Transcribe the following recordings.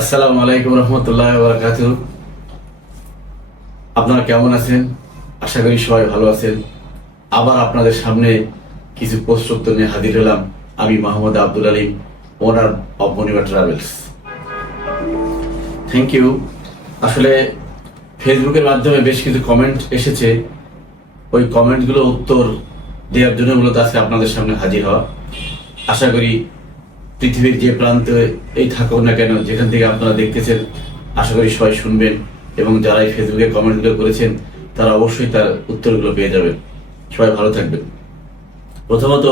আসসালামু আলাইকুম রহমতুল্লাহ বারাকাতুহু। আপনারা কেমন আছেন? আশা করি সবাই ভালো আছেন। আবার আপনাদের সামনে কিছু প্রশ্নোত্তর নিয়ে হাজির হলাম। আমি Mohammad Abdul Alim, owner of Moniba travels. Thank you. আসলে ফেসবুকের মাধ্যমে বেশ কিছু কমেন্ট এসেছে, ওই কমেন্টগুলো উত্তর দেওয়ার জন্য মূলত আজকে আপনাদের সামনে হাজির হওয়া। আশা করি পৃথিবীর যে প্রান্তে এই থাকুক না কেন, যেখান থেকে আপনারা দেখতেছেন, আশা করি সবাই শুনবেন এবং যারা এই ফেসবুকে কমেন্টগুলো করেছেন তারা অবশ্যই তার উত্তরগুলো পেয়ে যাবেন। সবাই ভালো থাকবেন। প্রথমত,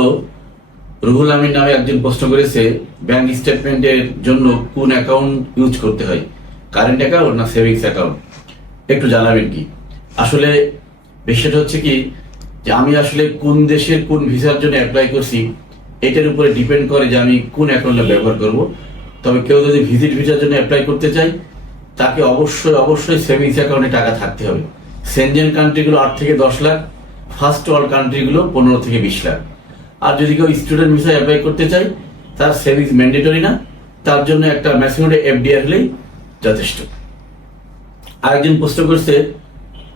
রুহুল আমিন নামে একজন প্রশ্ন করেছে, ব্যাংক স্টেটমেন্টের জন্য কোন অ্যাকাউন্ট ইউজ করতে হয়, কারেন্ট অ্যাকাউন্ট না সেভিংস অ্যাকাউন্ট, একটু জানাবেন কি? আসলে বিষয়টা হচ্ছে কি, যে আমি আসলে কোন দেশের কোন ভিসার জন্য অ্যাপ্লাই করছি এটার উপরে ডিপেন্ড করে যে আমি কোন অ্যাকাউন্টটা ব্যবহার করব। তবে কেউ যদি ভিজিট ভিসার জন্য অ্যাপ্লাই করতে চায় তাকে অবশ্যই সেভিংস অ্যাকাউন্টে টাকা থাকতে হবে। সেনজেন কান্ট্রিগুলো 8 থেকে 10 লাখ, ফার্স্ট ওয়ার্ল্ড কান্ট্রিগুলো 15 থেকে 20 লাখ। আর যদি কেউ স্টুডেন্ট ভিসা অ্যাপ্লাই করতে চায় তার সেভিংস ম্যান্ডেটরি না, তার জন্য একটা ম্যাক্সিমাম এফডিআর হলেই যথেষ্ট। আরেকজন প্রশ্ন করছে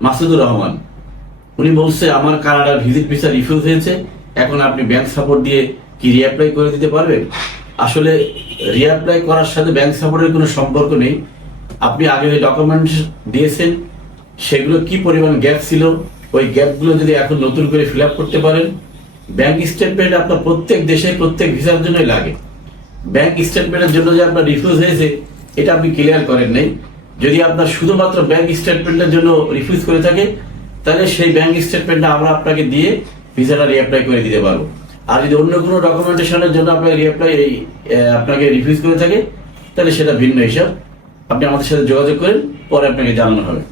মাসুদুর রহমান, উনি বলছে আমার কানাডার ভিজিট ভিসা রিফিউজ হয়েছে, এখন আপনি ব্যাংক সাপোর্ট দিয়ে কি রিঅ্যাপ্লাই করে দিতে পারবেন? আসলে রিঅ্যাপ্লাই করার সাথে ব্যাংক সাপোর্টের কোনো সম্পর্ক নেই। আপনি আগে যে ডকুমেন্টস দিয়েছেন সেগুলো কি পরিমাণ গ্যাপ ছিল, ওই গ্যাপগুলো যদি এখন নতুন করে ফিল আপ করতে পারেন। ব্যাংক স্টেটমেন্ট আপনার প্রত্যেক দেশে প্রত্যেক ভিসার জন্যই লাগে। ব্যাংক স্টেটমেন্টের জন্য যে আপনার রিফিউজ হয়েছে এটা আপনি ক্লিয়ার করেন নাই। যদি আপনার শুধুমাত্র ব্যাংক স্টেটমেন্টের জন্য রিফিউজ করে থাকে তাহলে সেই ব্যাংক স্টেটমেন্টটা আমরা আপনাকে দিয়ে ভিসাটা রিঅ্যাপ্লাই করে দিতে পারবো। আর যদি অন্য কোনো ডকুমেন্টেশনের জন্য আপনাকে রিফিউজ করে থাকে তাহলে সেটা ভিন্ন হিসাব। আপনি আমাদের সাথে যোগাযোগ করেন, পরে আপনাকে জানানো হবে।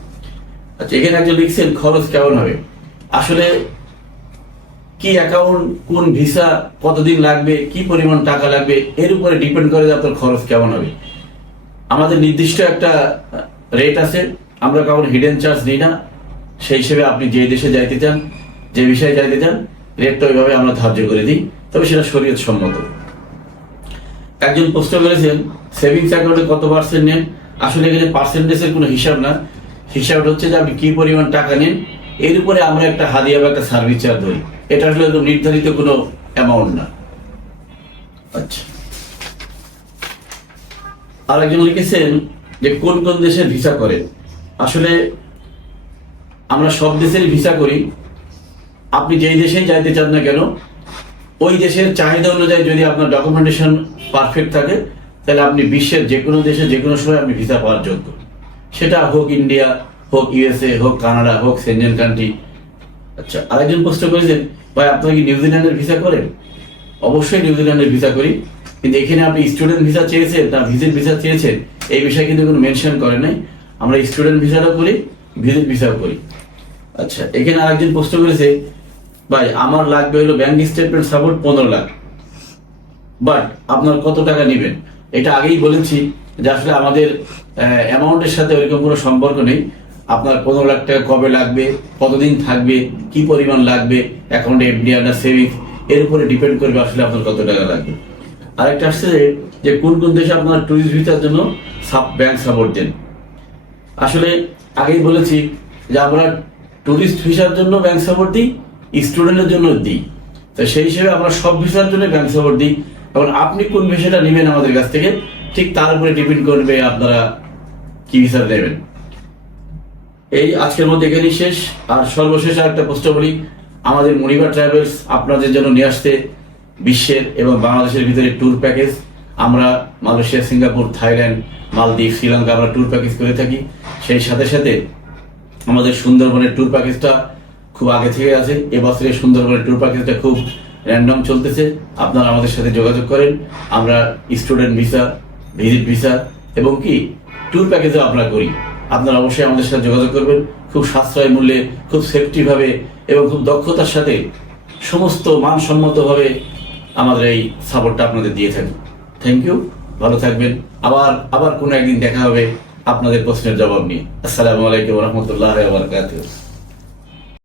আচ্ছা, এখানে একজন লিখছেন খরচ কেমন হবে। আসলে কি অ্যাকাউন্ট, কোন ভিসা, কতদিন লাগবে, কি পরিমাণ টাকা লাগবে, এর উপরে ডিপেন্ড করে যে আপনার খরচ কেমন হবে। আমাদের নির্দিষ্ট একটা রেট আছে, আমরা কাউন্ট হিডেন চার্জ নিই না। সেই হিসেবে আপনি যে দেশে যাইতে চান, যে বিষয়ে যাইতে চান, রেটটা ওইভাবে আমরা ধার্য করে দিই, তবে সেটা শরীয়ত সম্মত। একজন প্রশ্ন করেছেন সেভিংস অ্যাকাউন্টে কত পার্সেন্ট নেন। আসলে এখানে পার্সেন্টেজের কোনো হিসাব না, হিসাবটা হচ্ছে যে আপনি কি পরিমাণ টাকা নেন এর উপরে আমরা একটা হাদিয়া বা একটা সার্ভিস চার্জ ধরি। এটা আসলে নির্ধারিত কোনো অ্যামাউন্ট না। আচ্ছা, আরেকজন লিখেছেন যে কোন কোন দেশের ভিসা করেন। আসলে আমরা সব দেশের ভিসা করি। আপনি যেই দেশেই যাইতে চান না কেন, ওই দেশের চাহিদা অনুযায়ী যদি আপনার ডকুমেন্টেশন পারফেক্ট থাকে তাহলে আপনি বিশ্বের যে কোনো দেশে যে কোনো সময় আপনি ভিসা পাওয়ার যোগ্য। সেটা হোক ইন্ডিয়া, হোক ইউএসএ, হোক কানাডা, হোক সেনজেন কান্ট্রি। আচ্ছা, আরেকজন প্রশ্ন করেছেন ভাই আপনারা কি নিউজিল্যান্ডের ভিসা করেন? অবশ্যই নিউজিল্যান্ডের ভিসা করি, কিন্তু এখানে আপনি স্টুডেন্ট ভিসা চেয়েছেন না ভিজিট ভিসা চেয়েছেন এই বিষয়ে কিন্তু কোনো মেনশন করে নাই। আমরা স্টুডেন্ট ভিসাটাও করি, ভিজিট ভিসাও করি। আচ্ছা, এখানে আরেকজন প্রশ্ন করেছে ভাই আমার লাগবে হলো bank statement support 15 lakh, but আপনার কত টাকা নেবেন। এটা আগেই বলেছি যে আসলে আমাদের অ্যামাউন্টের সাথে ওইরকম কোনো সম্পর্ক নেই। আপনার 15 লাখ টাকা কবে লাগবে, কতদিন থাকবে, কি পরিমাণ লাগবে, অ্যাকাউন্টে এফডিআর না সেভিংস, এর উপরে ডিপেন্ড করবে আসলে আপনার কত টাকা লাগবে। আরেকটা আসছে যে কোন কোন দেশে আপনার ট্যুরিস্ট ভিসার জন্য ব্যাংক সাপোর্ট দেন। আসলে আগেই বলেছি যে আমরা ট্যুরিস্ট ভিসার জন্য ব্যাংক সাপোর্ট দিই, স্টুডেন্টের জন্য দিই। তো সেই হিসেবে আমরা সব ভিসার জন্য ব্যাংক সাপোর্ট দিই। এবং আপনি কোন ভিসাটা নেবেন আমাদের কাছ থেকে ঠিক তার উপরে ডিপেন্ড করবে আপনারা কি ভিসা নেবেন। এই আজকের মধ্যে এখানেই শেষ। আর সর্বশেষ একটা প্রশ্ন বলি, আমাদের মনিবা ট্রাভেলস আপনাদের জন্য নিয়ে আসতে বিশ্বের এবং বাংলাদেশের ভিতরে ট্যুর প্যাকেজ। আমরা মালয়েশিয়া, সিঙ্গাপুর, থাইল্যান্ড, মালদ্বীপ, শ্রীলঙ্কা আমরা ট্যুর প্যাকেজ করে থাকি। সেই সাথে সাথে আমাদের সুন্দরবনের ট্যুর প্যাকেজটা খুব আগে থেকে আছে। এবছরের সুন্দরবনের ট্যুর প্যাকেজটা খুব র্যান্ডম চলতেছে। আপনারা আমাদের সাথে যোগাযোগ করেন। আমরা স্টুডেন্ট ভিসা, ভিজিট ভিসা এবং কি ট্যুর প্যাকেজও আমরা করি। আপনারা অবশ্যই আমাদের সাথে যোগাযোগ করবেন। খুব সাশ্রয় মূল্যে, খুব সেফটিভাবে এবং খুব দক্ষতার সাথে সমস্ত মানসম্মতভাবে আমাদের এই সাপোর্টটা আপনাদের দিয়ে থাকি। থ্যাংক ইউ, ভালো থাকবেন। আবার কোনো একদিন দেখা হবে আপনাদের প্রশ্নের জবাব নিয়ে। আসসালামু আলাইকুম রহমতুল্লাহ বারাকাতুহু।